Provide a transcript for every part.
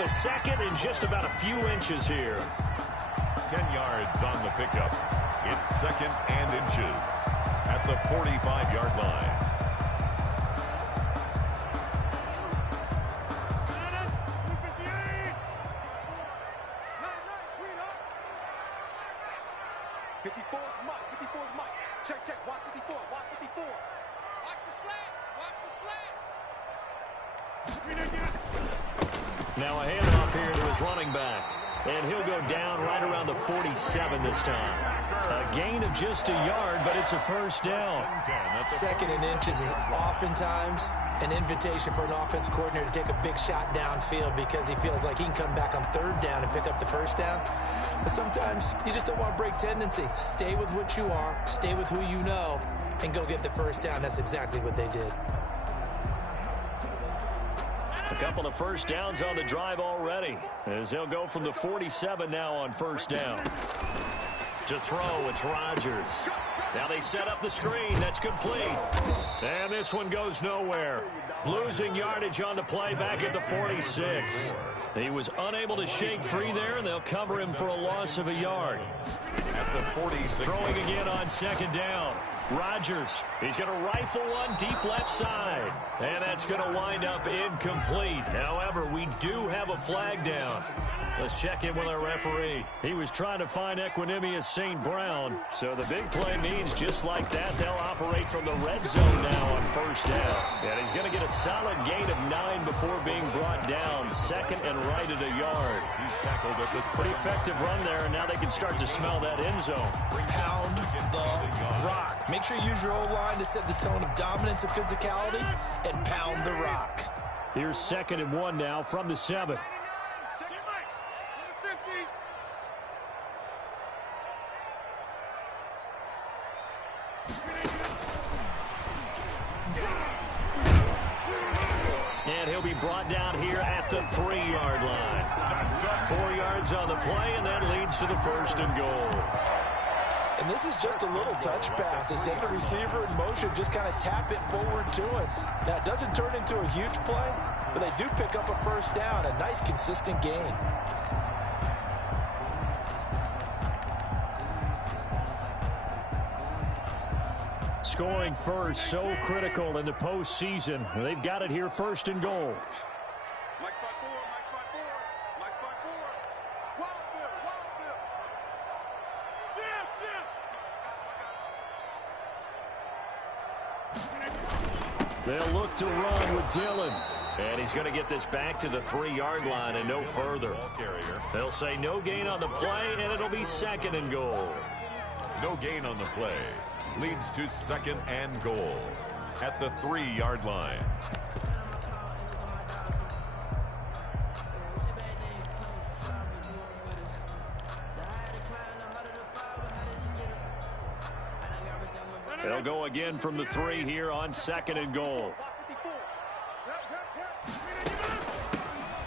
a second in just about a few inches here. 10 yards on the pickup. It's 2nd and inches at the 45-yard line. Now a handoff here to his running back. And he'll go down right around the 47 this time. A gain of just a yard, but it's a first down. 2nd and inches is oftentimes an invitation for an offense coordinator to take a big shot downfield because he feels like he can come back on 3rd down and pick up the first down. But sometimes you just don't want to break tendency. Stay with what you are, stay with who you know, and go get the first down. That's exactly what they did. A couple of first downs on the drive already, as they'll go from the 47 now on first down. To throw, it's Rodgers. Now they set up the screen. That's complete. And this one goes nowhere. Losing yardage on the play back at the 46. He was unable to shake free there, and they'll cover him for a loss of a yard. At the 46. Throwing again on 2nd down. Rodgers, he's going to rifle one deep left side. And that's going to wind up incomplete. However, we do have a flag down. Let's check in with our referee. He was trying to find Equanimous St. Brown. So the big play means just like that, they'll operate from the red zone now on first down. And he's going to get a solid gain of 9 before being brought down. 2nd and right at a yard. He's tackled at the pretty effective run there, and now they can start to smell that end zone. Pound the rock. Make sure you use your O-line to set the tone of dominance and physicality, and pound the rock. Here's 2nd and 1 now from the 7. And he'll be brought down here at the 3-yard line. 4 yards on the play, and that leads to the 1st and goal. And this is just a little touch pass. They send the receiver in motion, just kind of tap it forward to him. Now, it doesn't turn into a huge play, but they do pick up a first down, a nice, consistent gain. Scoring first, so critical in the postseason. They've got it here, 1st and goal. They'll look to run with Dillon. And he's going to get this back to the 3-yard line and no further. They'll say no gain on the play, and it'll be 2nd and goal. No gain on the play. Leads to 2nd and goal at the 3-yard line. They'll go again from the 3 here on 2nd and goal.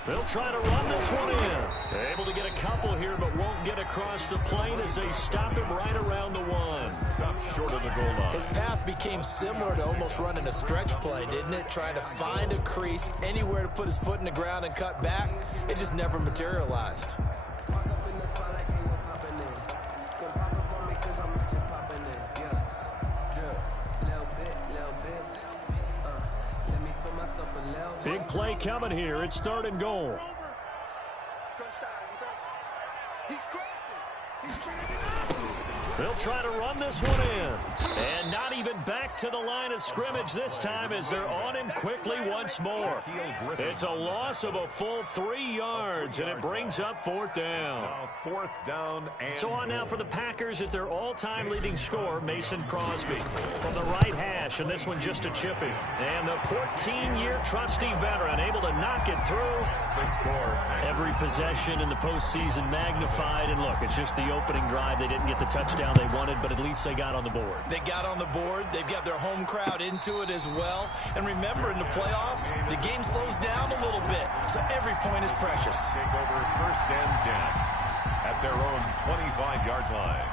They'll try to run this one in. They're able to get a couple here, but won't get across the plane as they stop him right around the 1. Stop short of the goal line. His path became similar to almost running a stretch play, didn't it? Trying to find a crease, anywhere to put his foot in the ground and cut back. It just never materialized. Big play coming here. It's 3rd and goal. They'll try to run this one in. And not even back to the line of scrimmage this time as they're on him quickly once more. It's a loss of a full 3 yards, and it brings up 4th down. 4th down and so on now for the Packers is their all-time leading scorer, Mason Crosby. From the right hash, and this one just a chippy. And the 14-year trusty veteran able to knock it through. Every possession in the postseason magnified. And look, it's just the opening drive. They didn't get the touchdown they wanted, but at least they got on the board. They got on the board. They've got their home crowd into it as well. And remember, in the playoffs, the game slows down a little bit, so every point is precious. Take over 1st and 10 at their own 25-yard line.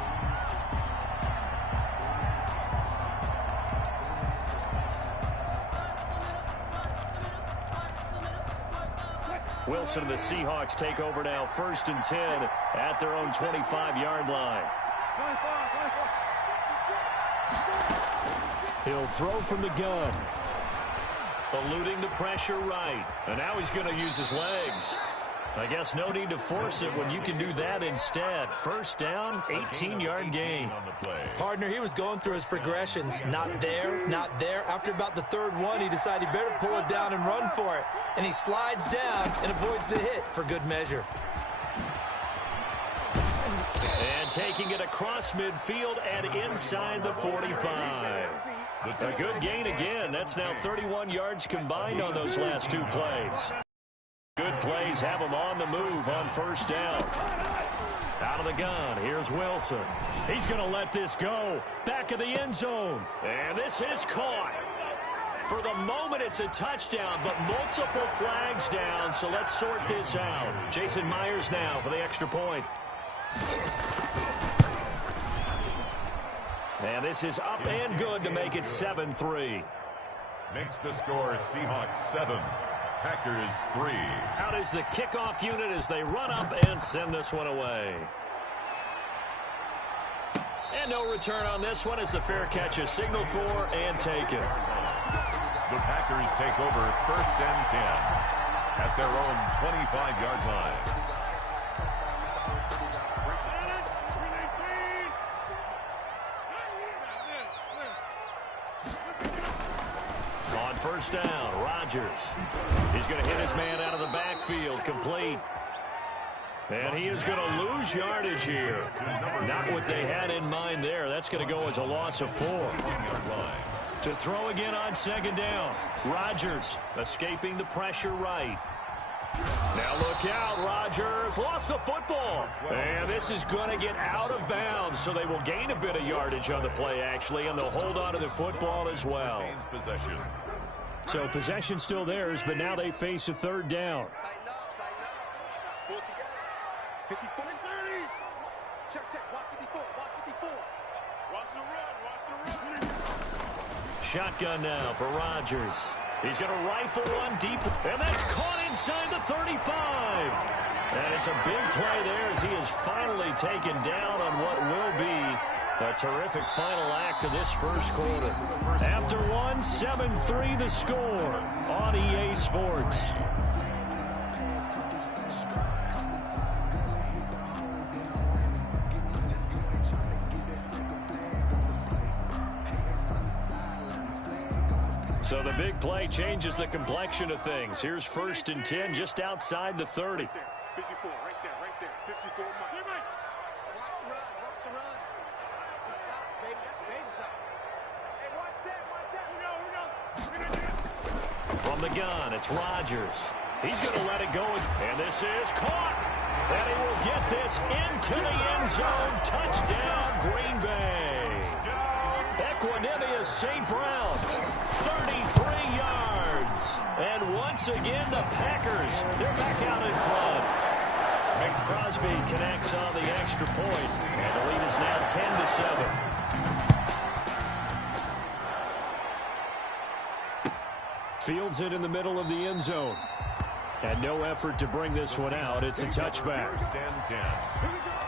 Wilson and the Seahawks take over now, 1st and 10 at their own 25-yard line. He'll throw from the gun. Eluding the pressure right. And now he's going to use his legs. I guess no need to force it when you can do that instead. 1st down, 18-yard gain. Partner, he was going through his progressions. Not there, not there. After about the 3rd one, he decided he better pull it down and run for it. And he slides down and avoids the hit for good measure. And taking it across midfield and inside the 45. A good gain again. That's now 31 yards combined on those last 2 plays. Good plays have him on the move on 1st down. Out of the gun, here's Wilson. He's going to let this go. Back of the end zone. And this is caught. For the moment, it's a touchdown, but multiple flags down, so let's sort this out. Jason Myers now for the extra point. And this is up and good to make it 7-3. Makes the score Seahawks 7. Packers 3. Out is the kickoff unit as they run up and send this one away. And no return on this one as the fair catch is signaled for and taken. The Packers take over 1st and 10 at their own 25-yard line. On 1st down, Rodgers. He's going to hit his man out of the backfield, complete. And he is going to lose yardage here. Not what they had in mind there. That's going to go as a loss of 4. To throw again on 2nd down. Rodgers escaping the pressure right. Now look out, Rodgers lost the football. And this is going to get out of bounds, so they will gain a bit of yardage on the play, actually, and they'll hold on to the football as well. So possession still theirs, but now they face a 3rd down. 54, 30. Check, watch 54, watch 54. Watch the run. Shotgun now for Rodgers. He's going to rifle one deep, and that's caught inside the 35. And it's a big play there as he is finally taken down on what will be a terrific final act of this 1st quarter. After 7-3 the score on EA Sports. So the big play changes the complexion of things. Here's 1st and 10 just outside the 30. 54, right there. 54. Watch the run. Just stop, baby. That's a baby shot. Hey, watch that. From the gun, it's Rodgers. He's going to let it go, and this is caught. And he will get this into the end zone. Touchdown, Green Bay. Equanimous St. Brown, 33 yards. And once again, the Packers, they're back out in front. And Crosby connects on the extra point, and the lead is now 10-7. Fields it in the middle of the end zone. And no effort to bring this one out. It's a touchback. 1st and 10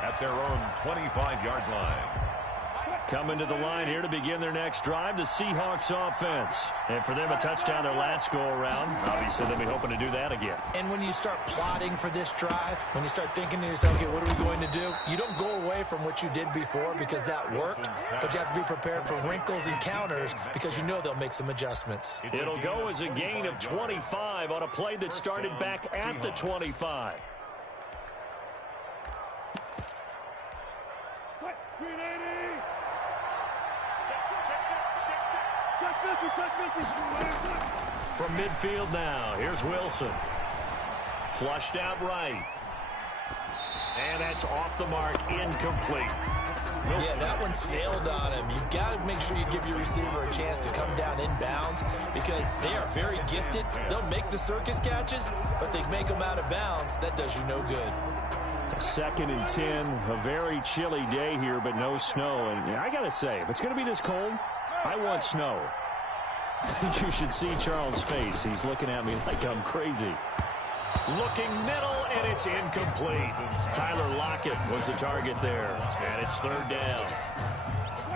at their own 25-yard line. Coming to the line here to begin their next drive, the Seahawks offense. And for them, a touchdown their last go-around. Obviously, they'll be hoping to do that again. And when you start plotting for this drive, when you start thinking to yourself, okay, what are we going to do? You don't go away from what you did before because that worked, but you have to be prepared for wrinkles and counters because you know they'll make some adjustments. It'll go as a gain of 25 on a play that started back at the 25. From midfield now, here's Wilson. Flushed out right. And that's off the mark, incomplete. Yeah, that one sailed on him. You've got to make sure you give your receiver a chance to come down inbounds because they are very gifted. They'll make the circus catches, but they make them out of bounds. That does you no good. 2nd and 10, a very chilly day here, but no snow. And I got to say, if it's going to be this cold, I want snow. You should see Charles' face. He's looking at me like I'm crazy. Looking middle, and it's incomplete. Tyler Lockett was the target there, and it's third down.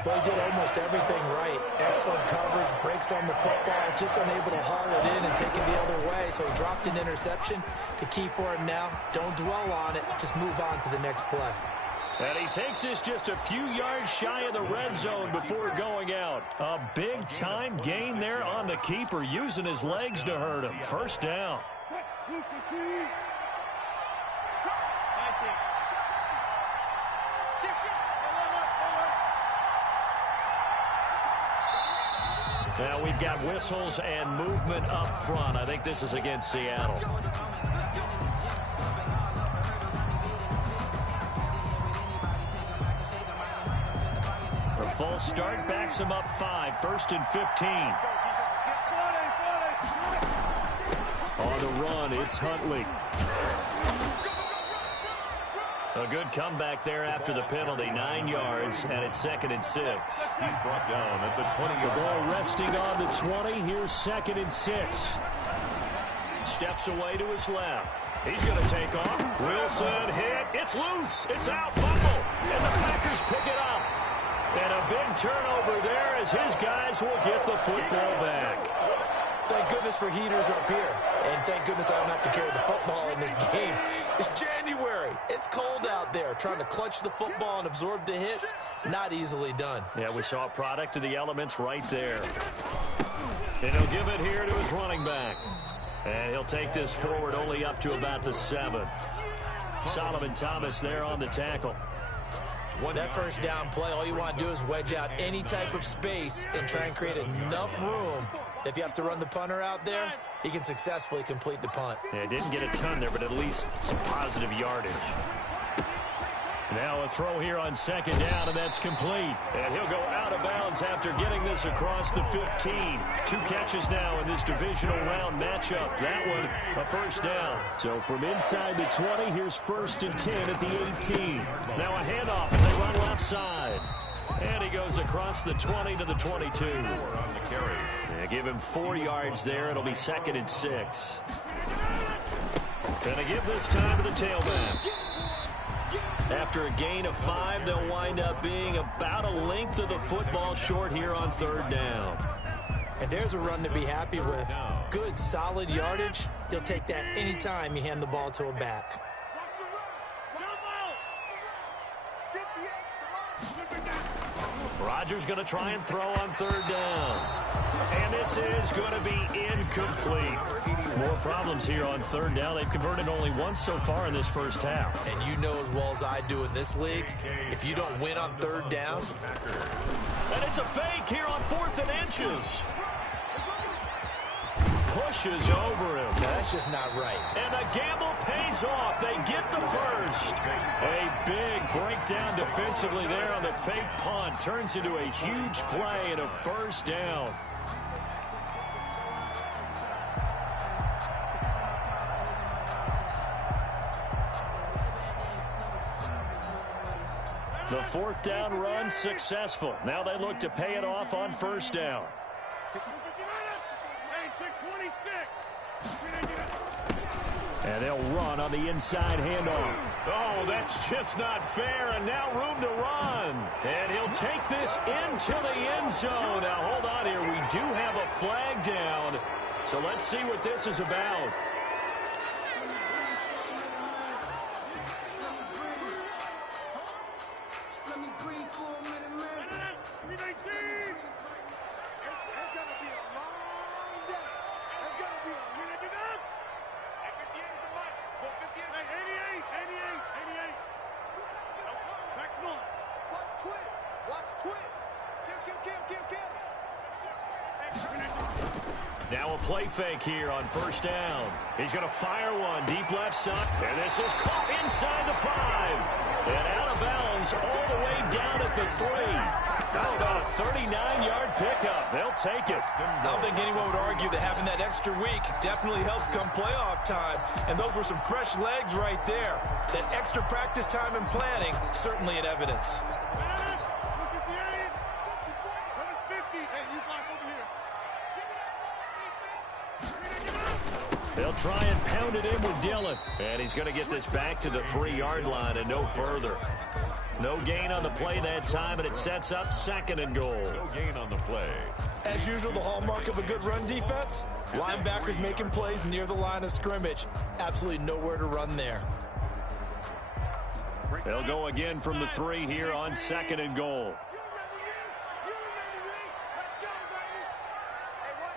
Well, he did almost everything right. Excellent coverage, breaks on the football, just unable to haul it in and take it the other way. So he dropped an interception. The key for him now, don't dwell on it. Just move on to the next play. And he takes this just a few yards shy of the red zone before going out. A big-time gain there on the keeper, using his legs to hurt him. First down. Now we've got whistles and movement up front. I think this is against Seattle. The full start backs him up 5, 1st and 15. On the run, it's Huntley. A good comeback there after the penalty, 9 yards, and it's 2nd and 6. He's brought down at the 20. The ball resting on the 20. Here's 2nd and 6. Steps away to his left. He's going to take off. Wilson hit. It's loose. It's out. Fumble. And the Packers pick it up. And a big turnover there as his guys will get the football back. Thank goodness for heaters up here. And thank goodness I don't have to carry the football in this game. It's January. It's cold out there. Trying to clutch the football and absorb the hits, not easily done. Yeah, we saw a product of the elements right there. And he'll give it here to his running back. And he'll take this forward only up to about the 7. Solomon Thomas there on the tackle. That first down play, all you want to do is wedge out any type of space and try and create enough room. If you have to run the punter out there, he can successfully complete the punt. Yeah, didn't get a ton there, but at least some positive yardage. Now a throw here on 2nd down, and that's complete. And he'll go out of bounds after getting this across the 15. 2 catches now in this divisional round matchup. That one, a first down. So from inside the 20, here's 1st and 10 at the 18. Now a handoff as they run left side. And he goes across the 20 to the 22. On the carry. Yeah, give him 4 yards there. It'll be 2nd and 6. Gonna give this time to the tailback. After a gain of 5, they'll wind up being about a length of the football short here on 3rd down. And there's a run to be happy with. Good, solid yardage. He'll take that anytime you hand the ball to a back. Rodgers going to try and throw on 3rd down. And this is going to be incomplete. More problems here on 3rd down. They've converted only once so far in this first half. And you know as well as I do in this league, if you don't win on 3rd down. And it's a fake here on 4th and inches. Pushes over him. Now, that's just not right. And the gamble pays off. They get the first. A big breakdown defensively there on the fake punt. Turns into a huge play and a first down. The 4th down run successful. Now they look to pay it off on 1st down. And they'll run on the inside handoff. Oh, that's just not fair, and now room to run. And he'll take this into the end zone. Now, hold on here. We do have a flag down, so let's see what this is about. Now a play fake here on 1st down. He's going to fire one deep left side. And this is caught inside the 5. And out of bounds all the way down at the 3. How about a 39-yard pickup? They'll take it. I don't think anyone would argue that having that extra week definitely helps come playoff time. And those were some fresh legs right there. That extra practice time and planning, certainly in evidence. They'll try and pound it in with Dillon. And he's going to get this back to the 3-yard line and no further. No gain on the play that time, and it sets up 2nd and goal. No gain on the play. As usual, the hallmark of a good run defense, linebackers making plays near the line of scrimmage. Absolutely nowhere to run there. They'll go again from the 3 here on 2nd and goal.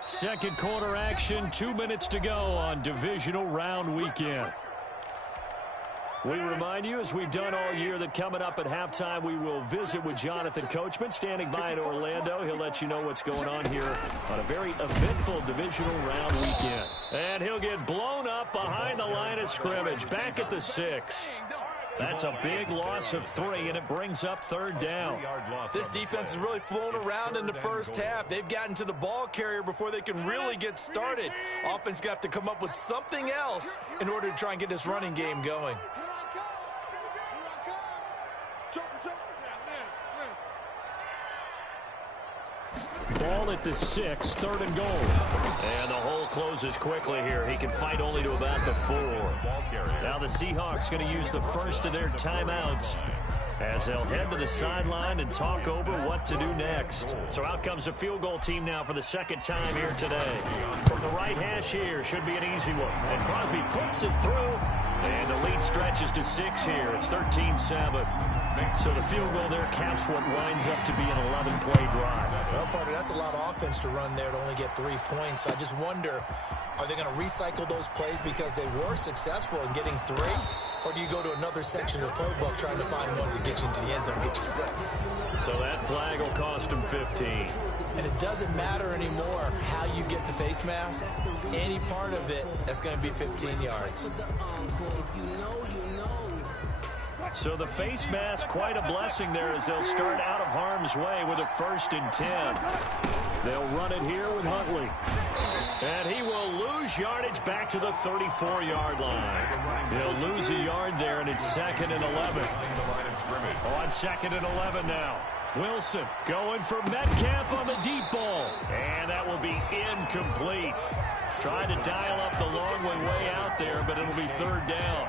Second quarter action, 2 minutes to go on divisional round weekend. We remind you, as we've done all year, that coming up at halftime, we will visit with Jonathan Coachman, standing by in Orlando. He'll let you know what's going on here on a very eventful divisional round weekend. And he'll get blown up behind the line of scrimmage, back at the 6. That's a big loss of 3, and it brings up 3rd down. This defense has really flown around in the first half. They've gotten to the ball carrier before they can really get started. Offense got to have to come up with something else in order to try and get this running game going. Ball at the 6, 3rd and goal. And the hole closes quickly here. He can fight only to about the 4. Now the Seahawks going to use the first of their timeouts as they'll head to the sideline and talk over what to do next. So out comes a field goal team now for the 2nd time here today. From the right hash here, should be an easy one. And Crosby puts it through. And the lead stretches to 6 here. It's 13-7. So the field goal there caps what winds up to be an 11-play drive. Well, Parker, that's a lot of offense to run there to only get 3 points. I just wonder, are they going to recycle those plays because they were successful in getting 3? Or do you go to another section of the playbook trying to find ones that get you into the end zone and get you 6? So that flag will cost them 15. And it doesn't matter anymore how you get the face mask. Any part of it, that's going to be 15 yards. So the face mask, quite a blessing there as they'll start out of harm's way with a 1st and 10. They'll run it here with Huntley. And he will lose yardage back to the 34-yard line. He'll lose a yard there, and it's 2nd and 11. On 2nd and 11 now. Wilson going for Metcalf on the deep ball. And that will be incomplete. Trying to dial up the long way out there, but it'll be 3rd down.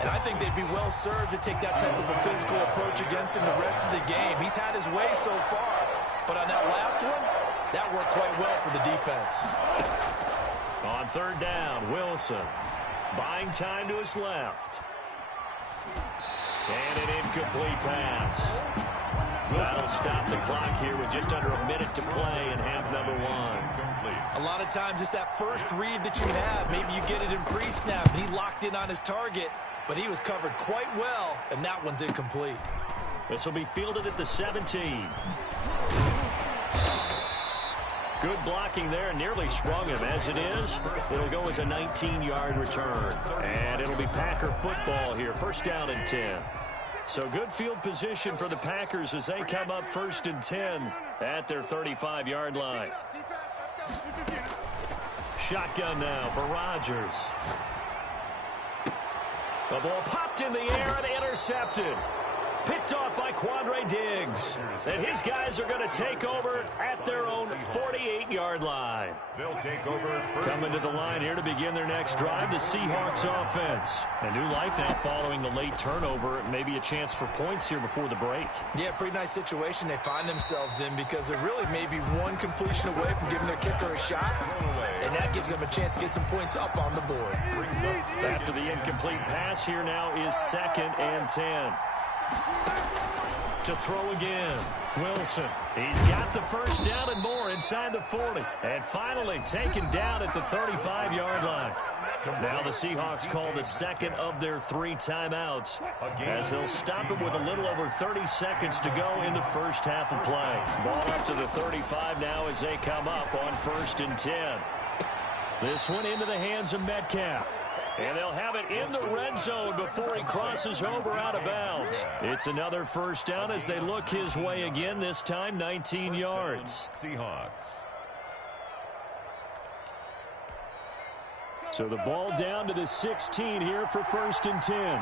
And I think they'd be well served to take that type of a physical approach against him the rest of the game. He's had his way so far, but on that last one, that worked quite well for the defense. On 3rd down, Wilson buying time to his left. And an incomplete pass. That'll stop the clock here with just under a minute to play in half number 1. A lot of times it's that first read that you have. Maybe you get it in pre-snap, and he locked in on his target, but he was covered quite well, and that one's incomplete. This will be fielded at the 17. Good blocking there, nearly sprung him. As it is, it'll go as a 19-yard return. And it'll be Packer football here, 1st down and 10. So good field position for the Packers as they come up 1st and 10 at their 35-yard line. Shotgun now for Rodgers. The ball popped in the air and intercepted. Picked off by Quandre Diggs. And his guys are going to take over at their own 48-yard line. They'll take over. Coming to the line here to begin their next drive, the Seahawks offense. A new life now following the late turnover. Maybe a chance for points here before the break. Yeah, pretty nice situation they find themselves in because they're really maybe one completion away from giving their kicker a shot. And that gives them a chance to get some points up on the board. After the incomplete pass, here now is 2nd and 10. To throw again, Wilson. He's got the 1st down and more inside the 40. And finally taken down at the 35-yard line. Now the Seahawks call the 2nd of their 3 timeouts as they'll stop him with a little over 30 seconds to go in the first half of play. Ball up to the 35 now as they come up on 1st and 10. This one into the hands of Metcalf. And they'll have it in the red zone before he crosses over out of bounds. It's another 1st down as they look his way again, this time 19 yards. Seahawks. So the ball down to the 16 here for 1st and 10.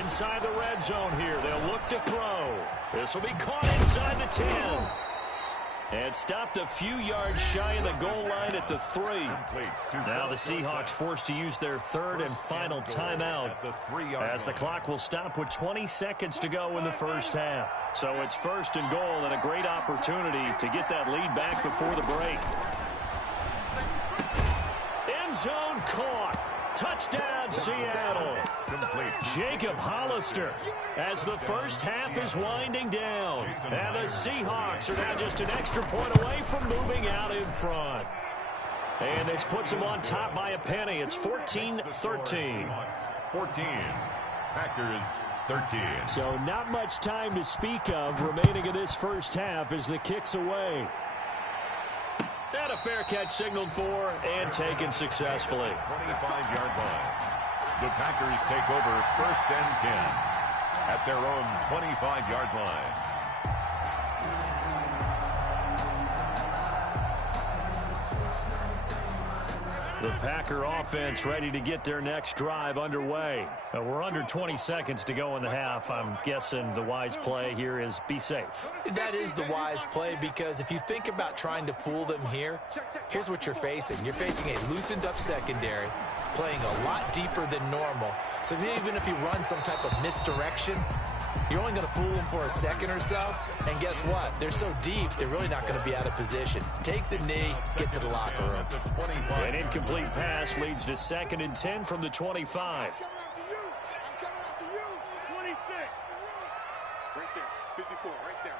Inside the red zone here, they'll look to throw. This will be caught inside the 10. And stopped a few yards shy of the goal line at the 3. Now the Seahawks forced to use their third and final timeout as the clock will stop with 20 seconds to go in the first half. So it's first and goal and a great opportunity to get that lead back before the break. End zone caught. Touchdown, Seattle. Jacob Hollister as the first half is winding down. And the Seahawks are now just an extra point away from moving out in front. And this puts them on top by a penny. It's 14-13. 14. Packers 13. So not much time to speak of remaining in this first half as the kick's away. And a fair catch signaled for and taken successfully. 25-yard line. The Packers take over first and 10 at their own 25-yard line. The Packer offense ready to get their next drive underway. We're under 20 seconds to go in the half. I'm guessing the wise play here is be safe. That is the wise play because if you think about trying to fool them here, here's what you're facing. You're facing a loosened up secondary, playing a lot deeper than normal. So even if you run some type of misdirection, you're only going to fool them for a second or so. And guess what? They're so deep, they're really not going to be out of position. Take the knee, get to the locker room. An incomplete pass leads to 2nd and 10 from the 25. I'm coming after you. 26. Right there. 54. Right there.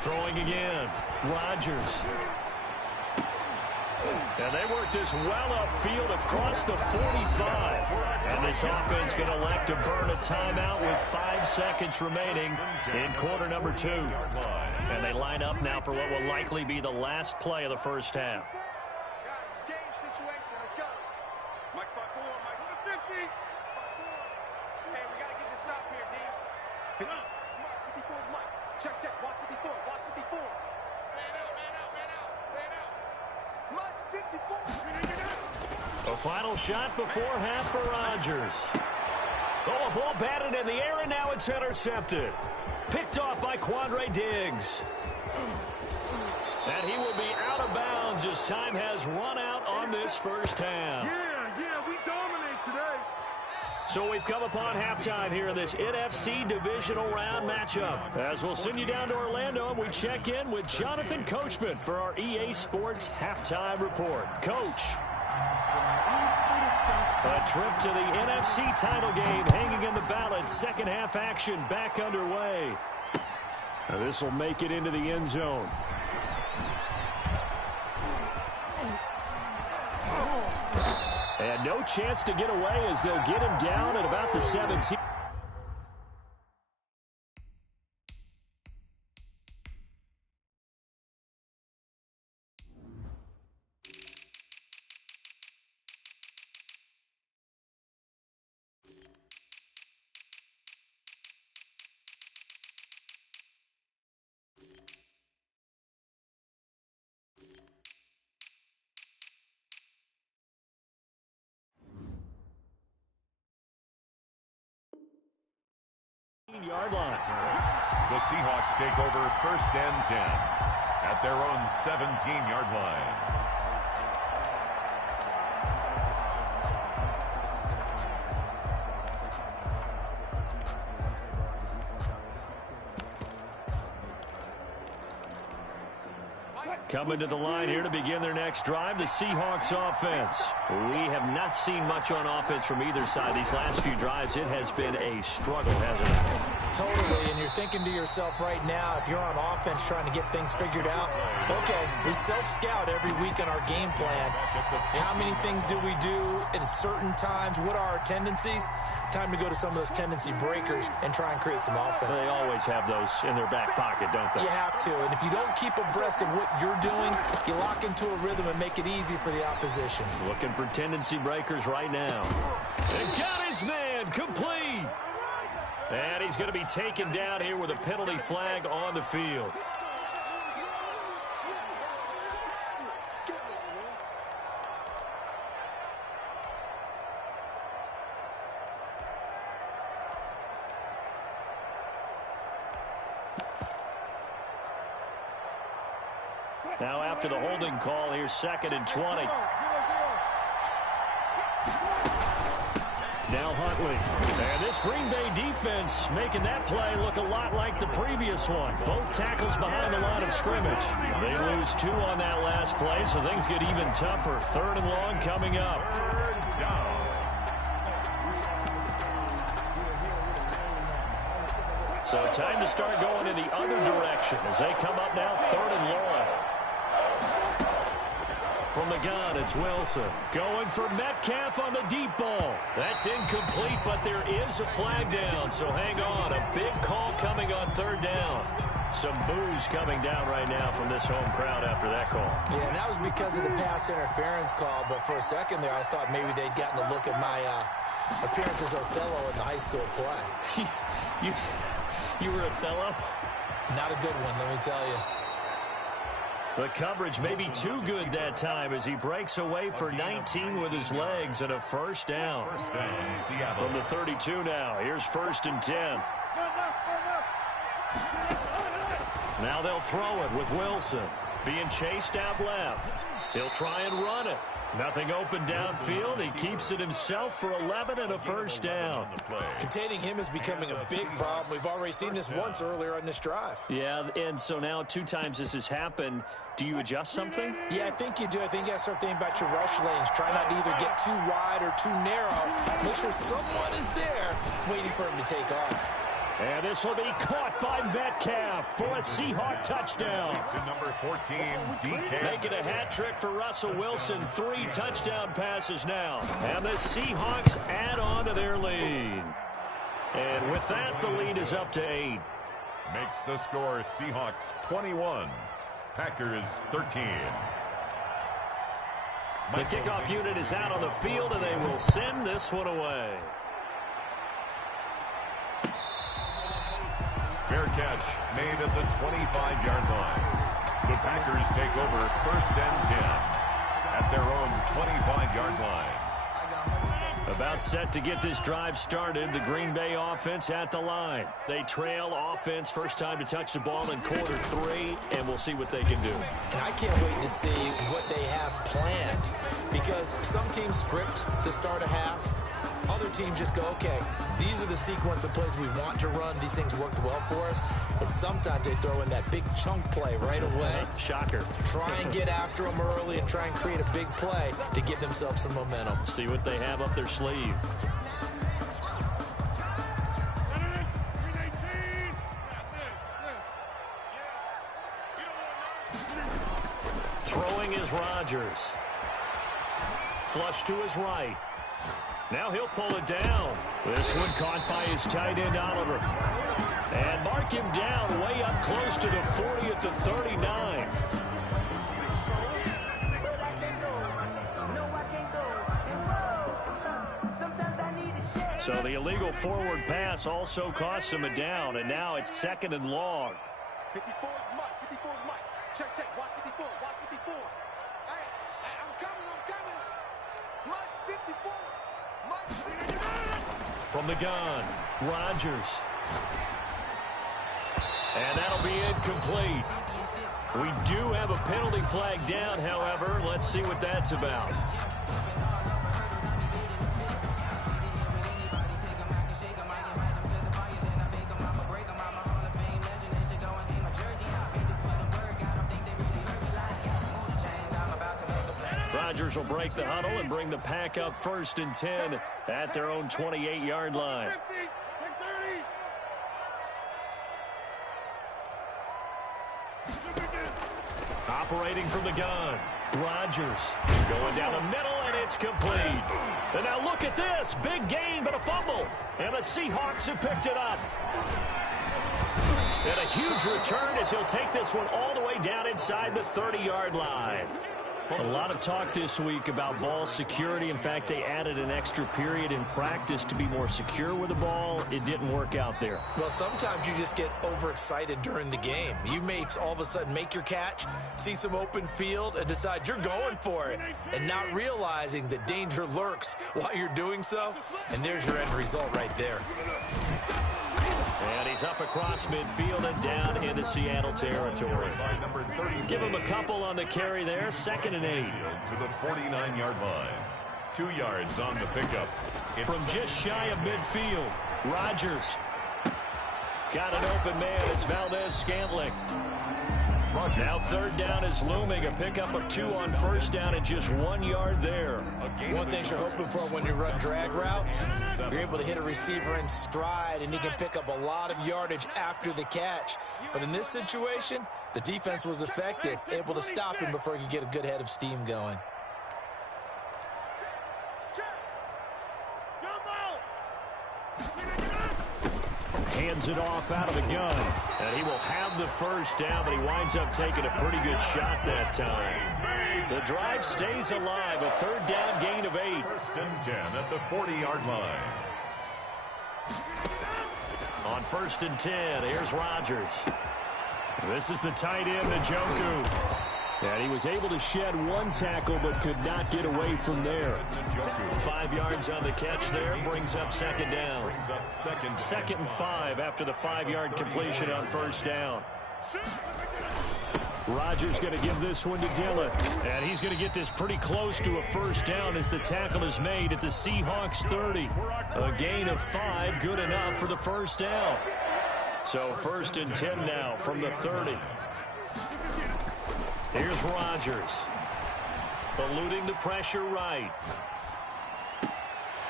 Throwing again. Rodgers. And they work this well upfield across the 45. And this offense going to elect to burn a timeout with 5 seconds remaining in quarter number 2. And they line up now for what will likely be the last play of the first half. Guys, game situation. Let's go. Mike 5-4. Mike 50. 5-4. Hey, we got to get this stop here, D. Mike, 54 is Mike. Check. Watch 54. Watch 54. Man out. Mike 54. A final shot before half for Rodgers. Oh, a ball batted in the air, and now it's intercepted. Picked off by Quandre Diggs. And he will be out of bounds as time has run out on this first half. Yeah, we dominate today. So we've come upon halftime here in this NFC Divisional Round matchup. As we'll send you down to Orlando, and we check in with Jonathan Coachman for our EA Sports Halftime Report. Coach. A trip to the NFC title game hanging in the balance. Second half action back underway. This will make it into the end zone. And no chance to get away as they'll get him down at about the 17. Yard line. The Seahawks take over first and 10 at their own 17-yard line. Coming to the line here to begin their next drive, the Seahawks offense. We have not seen much on offense from either side. These last few drives, it has been a struggle, hasn't it? Totally, and you're thinking to yourself right now, if you're on offense trying to get things figured out, okay, we self-scout every week in our game plan. How many things do we do at certain times? What are our tendencies? Time to go to some of those tendency breakers and try and create some offense. They always have those in their back pocket, don't they? You have to, and if you don't keep abreast of what you're doing, you lock into a rhythm and make it easy for the opposition. Looking for tendency breakers right now. And got his man complete. And he's going to be taken down here with a penalty flag on the field. Now after the holding call, here's 2nd and 20. Now Huntley. And this Green Bay defense making that play look a lot like the previous one. Both tackles behind the line of scrimmage. They lose 2 on that last play, so things get even tougher. 3rd and long coming up. 3rd down. So time to start going in the other direction as they come up now 3rd and long. From the gun, it's Wilson. Going for Metcalf on the deep ball. That's incomplete, but there is a flag down, so hang on. A big call coming on 3rd down. Some boos coming down right now from this home crowd after that call. Yeah, and that was because of the pass interference call, but for a second there I thought maybe they'd gotten a look at my appearance as Othello in the high school play. You were Othello? Not a good one, let me tell you. The coverage may be too good that time as he breaks away for 19 with his legs and a 1st down. 1st down, Seattle. From the 32 now, here's 1st and 10. Now they'll throw it with Wilson. Being chased out left. He'll try and run it. Nothing open downfield. He keeps it himself for 11 and a 1st down. Containing him is becoming a big problem. We've already seen this once earlier on this drive. Yeah, and so now 2 times this has happened. Do you adjust something? Yeah, I think you do. I think you got to start thinking about your rush lanes. Try not to either get too wide or too narrow. Make sure someone is there waiting for him to take off. And this will be caught by Metcalf for a Seahawk touchdown. To number 14, DK. Making a hat trick for Russell Wilson. 3 touchdown passes now. And the Seahawks add on to their lead. And with that, the lead is up to 8. Makes the score Seahawks 21, Packers 13. The kickoff unit is out on the field, and they will send this one away. Fair catch made at the 25-yard line. The Packers take over 1st and 10 at their own 25-yard line. About set to get this drive started. The Green Bay offense at the line. They trail offense. First time to touch the ball in quarter 3, and we'll see what they can do. And I can't wait to see what they have planned, because some teams script to start a half. Other teams just go, okay, these are the sequence of plays we want to run. These things worked well for us. And sometimes they throw in that big chunk play right away. Shocker. Try and get after them early and try and create a big play to give themselves some momentum. See what they have up their sleeve. Throwing is Rodgers. Flush to his right. Now he'll pull it down. This one caught by his tight end, Oliver. And mark him down way up close to the 40 at the 39. So the illegal forward pass also costs him a down, and now it's 2nd and long. 54 is Mike. 54 is Mike. Check, check. Watch 54. Watch 54. Hey, I'm coming. Mike 54. From the gun, Rodgers. And that'll be incomplete. We do have a penalty flag down, however. Let's see what that's about. Rodgers will break the huddle and bring the pack up 1st and 10 at their own 28-yard line. Operating from the gun, Rodgers going down the middle, and it's complete. And now look at this. Big gain, but a fumble. And the Seahawks have picked it up. And a huge return as he'll take this one all the way down inside the 30-yard line. A lot of talk this week about ball security. In fact, they added an extra period in practice to be more secure with the ball. It didn't work out there. Well, sometimes you just get overexcited during the game. You may all of a sudden make your catch, see some open field, and decide you're going for it, and not realizing that danger lurks while you're doing so. And there's your end result right there. And he's up across midfield and down into Seattle territory. Give him a couple on the carry there. 2nd and 8. To the 49-yard line. 2 yards on the pickup. From just shy of midfield, Rodgers. Got an open man. It's Valdez-Scantling. Now 3rd down is looming. A pickup of 2 on 1st down and just 1 yard there. One thing you're hoping for when you run drag routes, you're able to hit a receiver in stride, and he can pick up a lot of yardage after the catch. But in this situation, the defense was effective, able to stop him before he could get a good head of steam going. Hands it off out of the gun. And he will have the 1st down, but he winds up taking a pretty good shot that time. The drive stays alive. A 3rd down gain of 8. 1st and 10 at the 40-yard line. On 1st and 10, here's Rodgers. This is the tight end, Njoku. And he was able to shed 1 tackle, but could not get away from there. 5 yards on the catch there, brings up 2nd down. 2nd and 5 after the 5-yard completion on 1st down. Rodgers going to give this one to Dillon. And he's going to get this pretty close to a 1st down as the tackle is made at the Seahawks 30. A gain of 5, good enough for the 1st down. So 1st and 10 now from the 30. Here's Rodgers. Eluding the pressure right.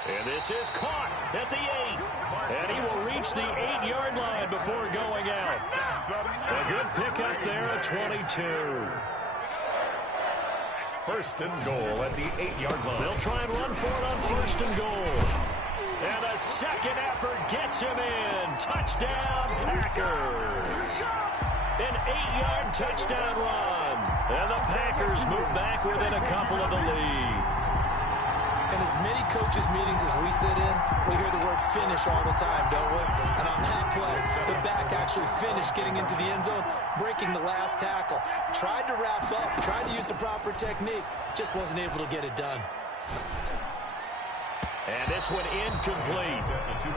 And this is caught at the 8. And he will reach the 8-yard line before going out. A good pickup there at 22. 1st and goal at the 8-yard line. They'll try and run for it on 1st and goal. And a 2nd effort gets him in. Touchdown, Packers. An 8-yard touchdown run. And the Packers move back within a couple of the lead. In as many coaches' meetings as we sit in, we hear the word finish all the time, don't we? And on that play, the back actually finished getting into the end zone, breaking the last tackle. Tried to wrap up, tried to use the proper technique, just wasn't able to get it done. And this one incomplete.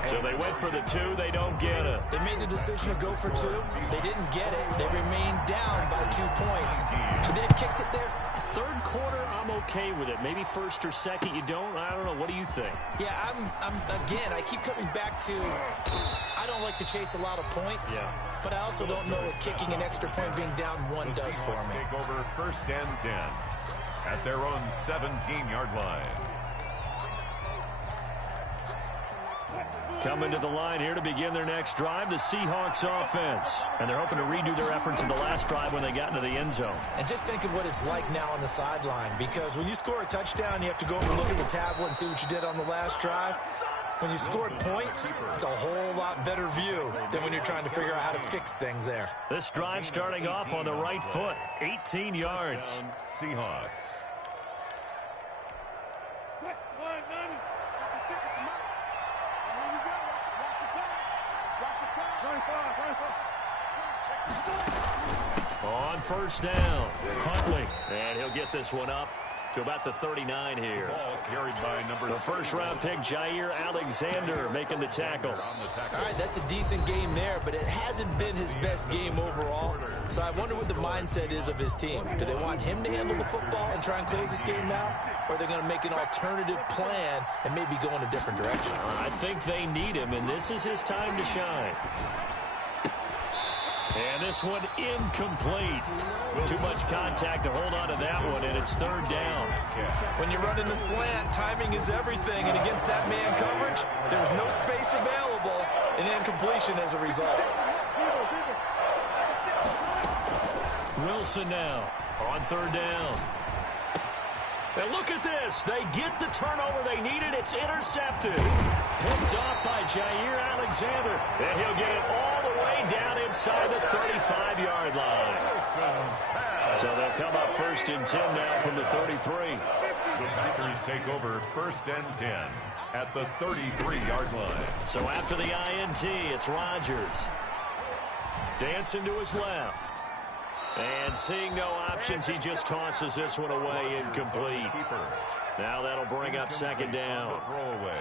So they went for the 2. They don't get it. They made the decision to go for 2. They didn't get it. They remained down by 2 points. Should they have kicked it there? 3rd quarter, I'm okay with it. Maybe 1st or 2nd, you don't. I don't know. What do you think? Yeah, again, I keep coming back to I don't like to chase a lot of points. Yeah. But I also don't know what kicking an extra point being down 1 does for me. Take over 1st and 10 at their own 17-yard line. Coming to the line here to begin their next drive, the Seahawks offense. And they're hoping to redo their efforts in the last drive when they got into the end zone. And just think of what it's like now on the sideline, because when you score a touchdown, you have to go over and look at the tablet and see what you did on the last drive. When you scored points, it's a whole lot better view than when you're trying to figure out how to fix things there. This drive starting off on the right foot, 18 yards. Seahawks. On 1st down, Huntley. And he'll get this one up to about the 39 here. Ball carried by the 1st-round pick, Jair Alexander, making the tackle. All right, that's a decent game there, but it hasn't been his best game overall. So I wonder what the mindset is of his team. Do they want him to handle the football and try and close this game out? Or are they going to make an alternative plan and maybe go in a different direction? I think they need him, and this is his time to shine. And this one incomplete. Too much contact to hold on to that one, and it's 3rd down. When you're running a slant, timing is everything, and against that man coverage, there's no space available, and incompletion as a result. Wilson now on 3rd down. And look at this. They get the turnover they needed. It's intercepted. Picked off by Jair Alexander. And he'll get it all the way down inside the 35-yard line. So they'll come up 1st and 10 now from the 33. The Packers take over 1st and 10 at the 33-yard line. So after the INT, it's Rodgers. Dancing to his left. And seeing no options, he just tosses this one away incomplete. Now that'll bring up second down.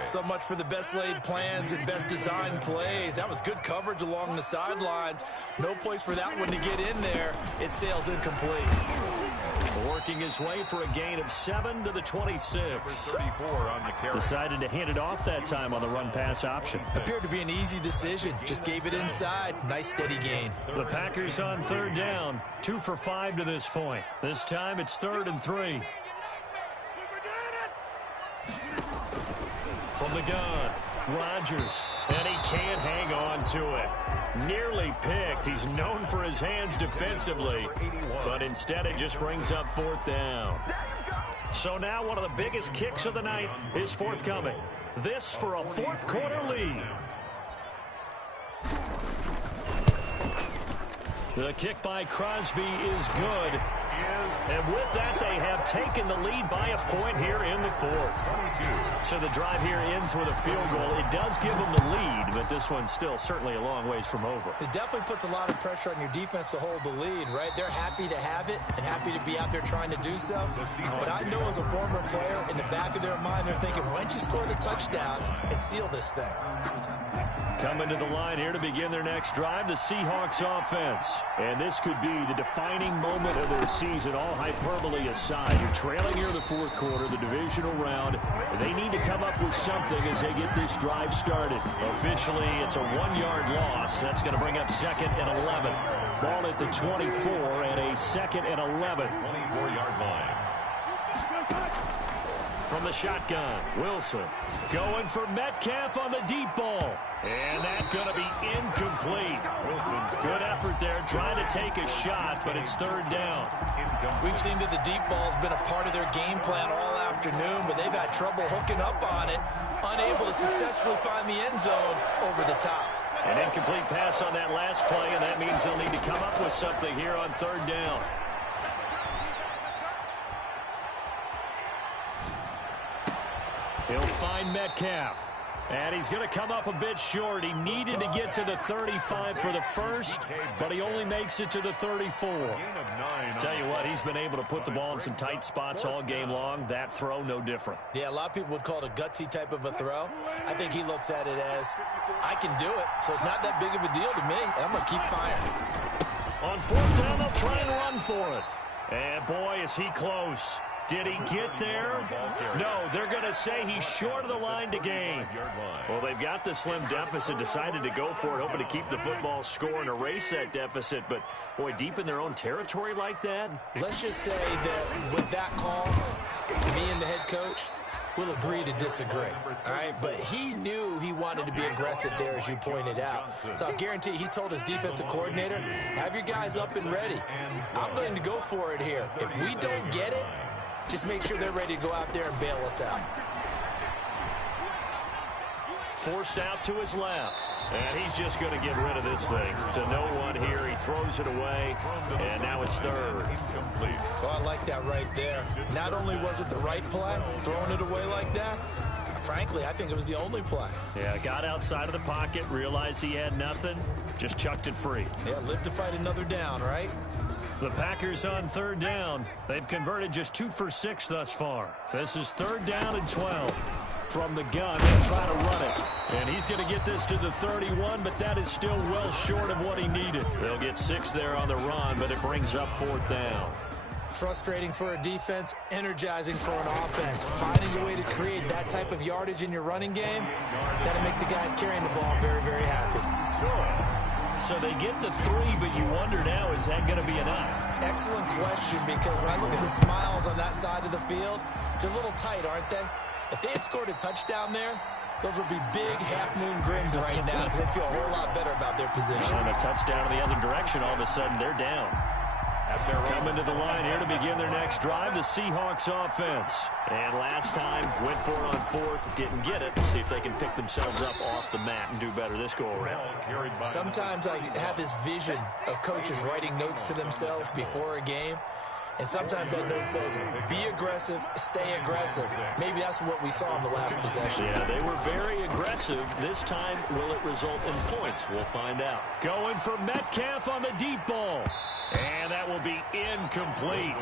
So much for the best laid plans and best designed plays. That was good coverage along the sidelines. No place for that one to get in there. It sails incomplete. Working his way for a gain of 7 to the 26. 34 on the carry. Decided to hand it off that time on the run-pass option. Appeared to be an easy decision. Just gave it inside. Nice steady gain. The Packers on third down. 2 for 5 to this point. This time it's 3rd and 3. From the gun, Rodgers, and he can't hang on to it. Nearly picked. He's known for his hands defensively, but instead it just brings up 4th down. So now one of the biggest kicks of the night is forthcoming. This for a 4th quarter lead. The kick by Crosby is good. And with that, they have taken the lead by a point here in the 4th. So the drive here ends with a field goal. It does give them the lead, but this one's still certainly a long ways from over. It definitely puts a lot of pressure on your defense to hold the lead, right? They're happy to have it and happy to be out there trying to do so. But I know as a former player, in the back of their mind, they're thinking, why don't you score the touchdown and seal this thing? Coming to the line here to begin their next drive, the Seahawks offense. And this could be the defining moment of their season, all hyperbole aside. You're trailing here in the 4th quarter, the divisional round. They need to come up with something as they get this drive started. Officially, it's a 1-yard loss. That's going to bring up 2nd and 11. Ball at the 24 and a 2nd and 11. 24-yard line. From the shotgun, Wilson going for Metcalf on the deep ball. And that's going to be incomplete. Wilson's good effort there, trying to take a shot, but it's 3rd down. We've seen that the deep ball's been a part of their game plan all afternoon, but they've had trouble hooking up on it, unable to successfully find the end zone over the top. An incomplete pass on that last play, and that means they'll need to come up with something here on 3rd down. He'll find Metcalf. And he's going to come up a bit short. He needed to get to the 35 for the first, but he only makes it to the 34. Tell you what, he's been able to put the ball in some tight spots all game long. That throw, no different. Yeah, a lot of people would call it a gutsy type of a throw. I think he looks at it as, I can do it, so it's not that big of a deal to me, and I'm going to keep firing. On 4th down, they'll try and run for it. And boy, is he close. Did he get there? No, they're going to say he's short of the line to gain. Well, they've got the slim deficit, decided to go for it, hoping to keep the football score and erase that deficit. But, boy, deep in their own territory like that? Let's just say that with that call, me and the head coach will agree to disagree, all right? But he knew he wanted to be aggressive there, as you pointed out. So I guarantee he told his defensive coordinator, have your guys up and ready. I'm going to go for it here. If we don't get it, just make sure they're ready to go out there and bail us out. Forced out to his left. And he's just going to get rid of this thing. To no one here. He throws it away. And now it's 3rd. Well, I like that right there. Not only was it the right play, throwing it away like that, frankly, I think it was the only play. Yeah, got outside of the pocket, realized he had nothing, just chucked it free. Yeah, live to fight another down, right? The Packers on 3rd down. They've converted just 2 for 6 thus far. This is 3rd down and 12. From the gun, they'll try to run it. And he's going to get this to the 31, but that is still well short of what he needed. They'll get 6 there on the run, but it brings up 4th down. Frustrating for a defense, energizing for an offense. Finding a way to create that type of yardage in your running game, that'll make the guys carrying the ball very, very happy. So they get the 3, but you wonder now, is that going to be enough? Excellent question, because when I look at the smiles on that side of the field, they're a little tight, aren't they? If they had scored a touchdown there, those would be big half-moon grins right now, because they'd feel a whole lot better about their position. And a touchdown in the other direction, all of a sudden they're down. Coming to the line here to begin their next drive, the Seahawks offense. And last time, went for it on 4th, didn't get it. See if they can pick themselves up off the mat and do better this go-around. Sometimes I have this vision of coaches writing notes to themselves before a game. And sometimes that note says, be aggressive, stay aggressive. Maybe that's what we saw in the last possession. Yeah, they were very aggressive. This time, will it result in points? We'll find out. Going for Metcalf on the deep ball. And that will be incomplete.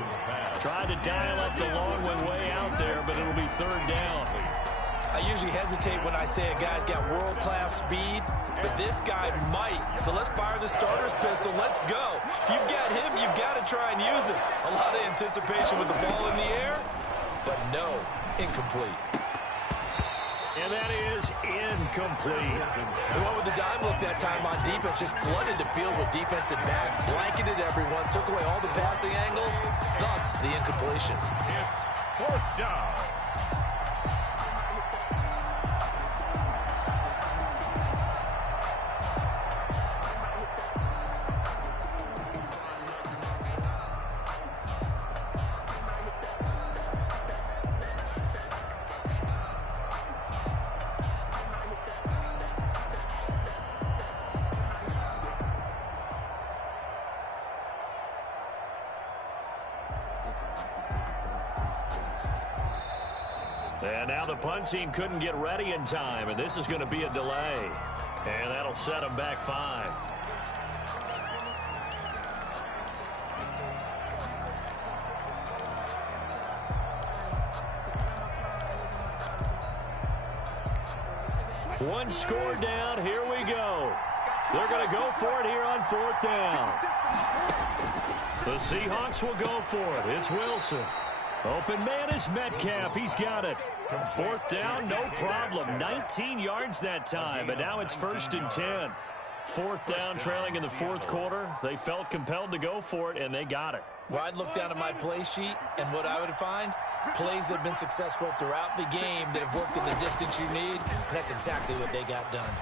Tried to dial up the long one way out there, but it'll be third down. I usually hesitate when I say a guy's got world-class speed, but this guy might. So let's fire the starter's pistol. Let's go. If you've got him, you've got to try and use it. A lot of anticipation with the ball in the air, but no, incomplete. And that is incomplete. The one with the dime look that time on defense just flooded the field with defensive backs, blanketed everyone, took away all the passing angles, thus the incompletion. It's fourth down. And now the punt team couldn't get ready in time, and this is going to be a delay. And that'll set them back 5. One score down. Here we go. They're going to go for it here on fourth down. The Seahawks will go for it. It's Wilson. Open man is Metcalf. He's got it. Fourth down, no problem. 19 yards that time, but now it's 1st and 10. Fourth down, trailing in the fourth quarter. They felt compelled to go for it, and they got it. Well, I'd look down at my play sheet, and what I would find, plays that have been successful throughout the game that have worked in the distance you need, and that's exactly what they got done.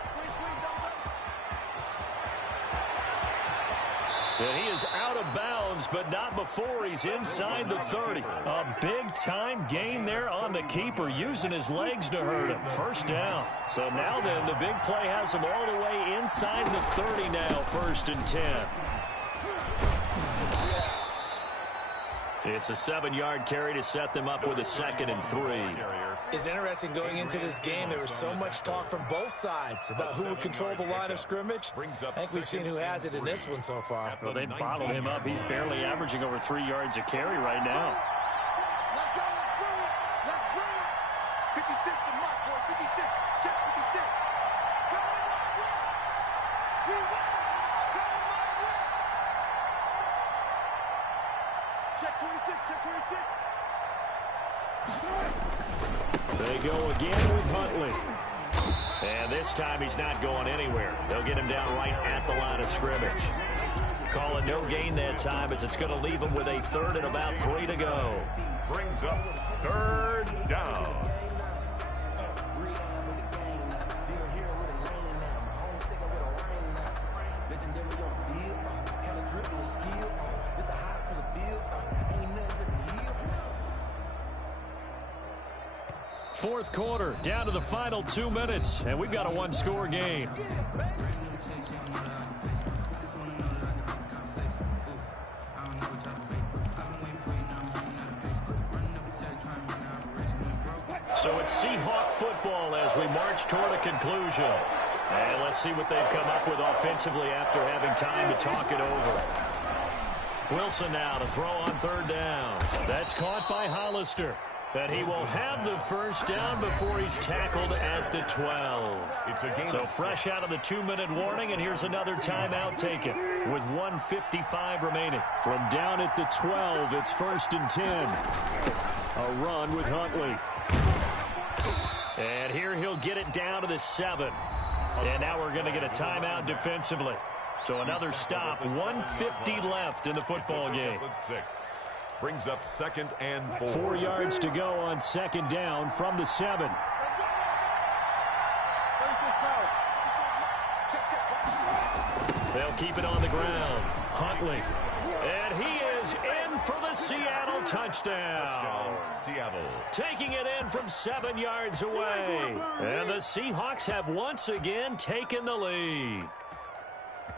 And he is out of bounds, but not before he's inside the 30. A big-time gain there on the keeper, using his legs to hurt him. First down. So now then, the big play has him all the way inside the 30 now, 1st and 10. It's a 7-yard carry to set them up with a 2nd and 3. It's interesting going into this game. There was so much talk from both sides about who would control the line of scrimmage. I think we've seen who has it in this one so far. Well, they bottled him up. He's barely averaging over 3 yards a carry right now. Let's go, let's bring it. 56 to Mike, boy, 56. Check 56. Come on, we win. Come on, check 26, check 26. They go again with Huntley. And this time he's not going anywhere. They'll get him down right at the line of scrimmage. Call it no gain that time, as it's going to leave him with a 3rd and about 3 to go. Brings up 3rd down. Fourth quarter, down to the final 2 minutes, and we've got a one-score game. So it's Seahawk football as we march toward a conclusion. And let's see what they've come up with offensively after having time to talk it over. Wilson now to throw on 3rd down. That's caught by Hollister. That he will have the first down before he's tackled at the 12. So fresh out of the 2-minute warning, and here's another timeout taken with 1:55 remaining. From down at the 12, it's 1st and 10. A run with Huntley. And here he'll get it down to the 7. And now we're going to get a timeout defensively. So another stop, 1:50 left in the football game. Brings up 2nd and 4. 4 yards to go on 2nd down from the 7. They'll keep it on the ground. Huntley. And he is in for the Seattle touchdown. Seattle. Taking it in from 7 yards away. And the Seahawks have once again taken the lead.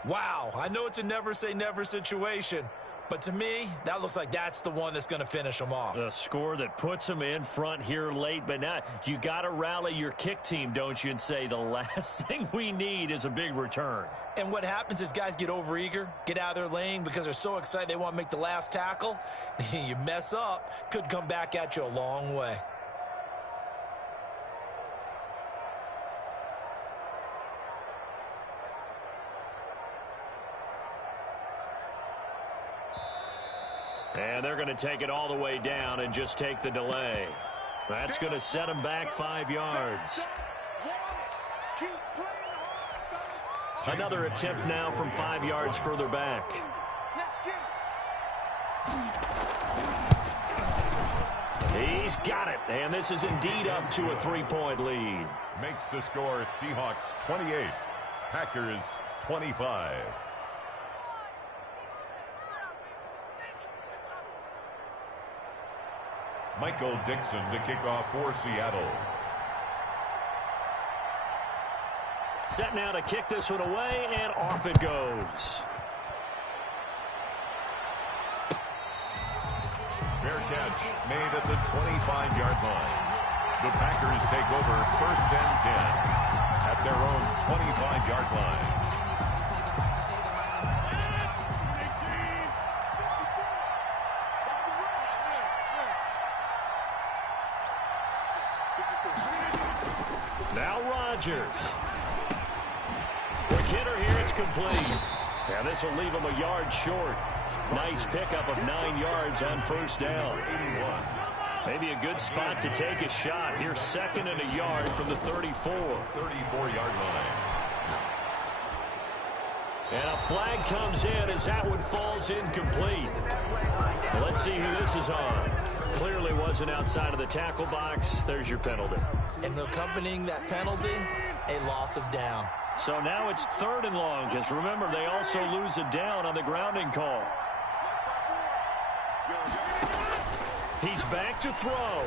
Wow, I know it's a never-say-never situation, But to me, that looks like that's the one that's going to finish them off. A score that puts them in front here late, but now you got to rally your kick team, don't you, and say the last thing we need is a big return. And what happens is guys get overeager, get out of their lane because they're so excited they want to make the last tackle. You mess up, could come back at you a long way. And they're going to take it all the way down and just take the delay. That's going to set them back 5 yards. Another attempt now from 5 yards further back. He's got it, and this is indeed up to a 3-point lead. Makes the score Seahawks 28, Packers 25. Michael Dixon to kick off for Seattle. Set now to kick this one away, and off it goes. Fair catch made at the 25-yard line. The Packers take over 1st and 10 at their own 25-yard line. Now Rodgers. Quick hitter here, it's complete. And this will leave him a yard short. Nice pickup of 9 yards on 1st down. Maybe a good spot to take a shot. Here's 2nd and a yard from the 34-yard line. And a flag comes in as that one falls incomplete. Well, let's see who this is on. Clearly wasn't outside of the tackle box. There's your penalty. And accompanying that penalty, a loss of down. So now it's 3rd and long, because remember, they also lose a down on the grounding call. He's back to throw.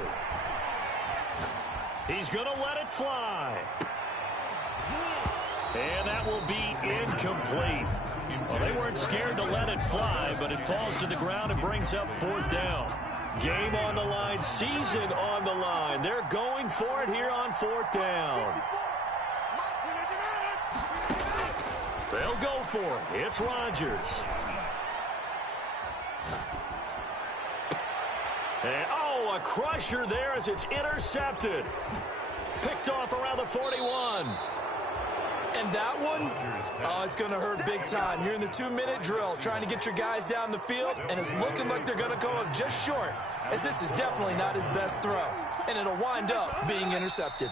He's going to let it fly. And that will be incomplete. Well, they weren't scared to let it fly, but it falls to the ground and brings up 4th down. Game on the line, season on the line. They're going for it here on 4th down. They'll go for it. It's Rodgers. And, oh, a crusher there as it's intercepted. Picked off around the 41. And that one, oh, it's going to hurt big time. You're in the 2-minute drill trying to get your guys down the field, and it's looking like they're going to come up just short, as this is definitely not his best throw. And it'll wind up being intercepted.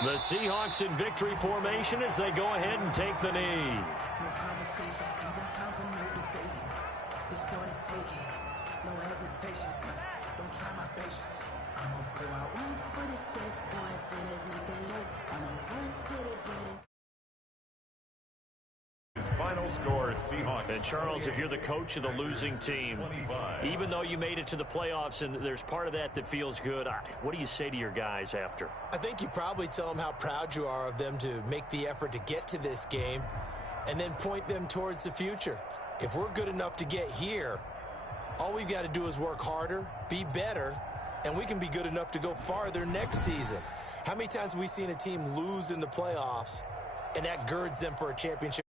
The Seahawks in victory formation as they go ahead and take the knee. Final score, Seahawks. And Charles, if you're the coach of the losing team, even though you made it to the playoffs and there's part of that that feels good, what do you say to your guys after? I think you probably tell them how proud you are of them to make the effort to get to this game and then point them towards the future. If we're good enough to get here, all we've got to do is work harder, be better, and we can be good enough to go farther next season. How many times have we seen a team lose in the playoffs and that girds them for a championship?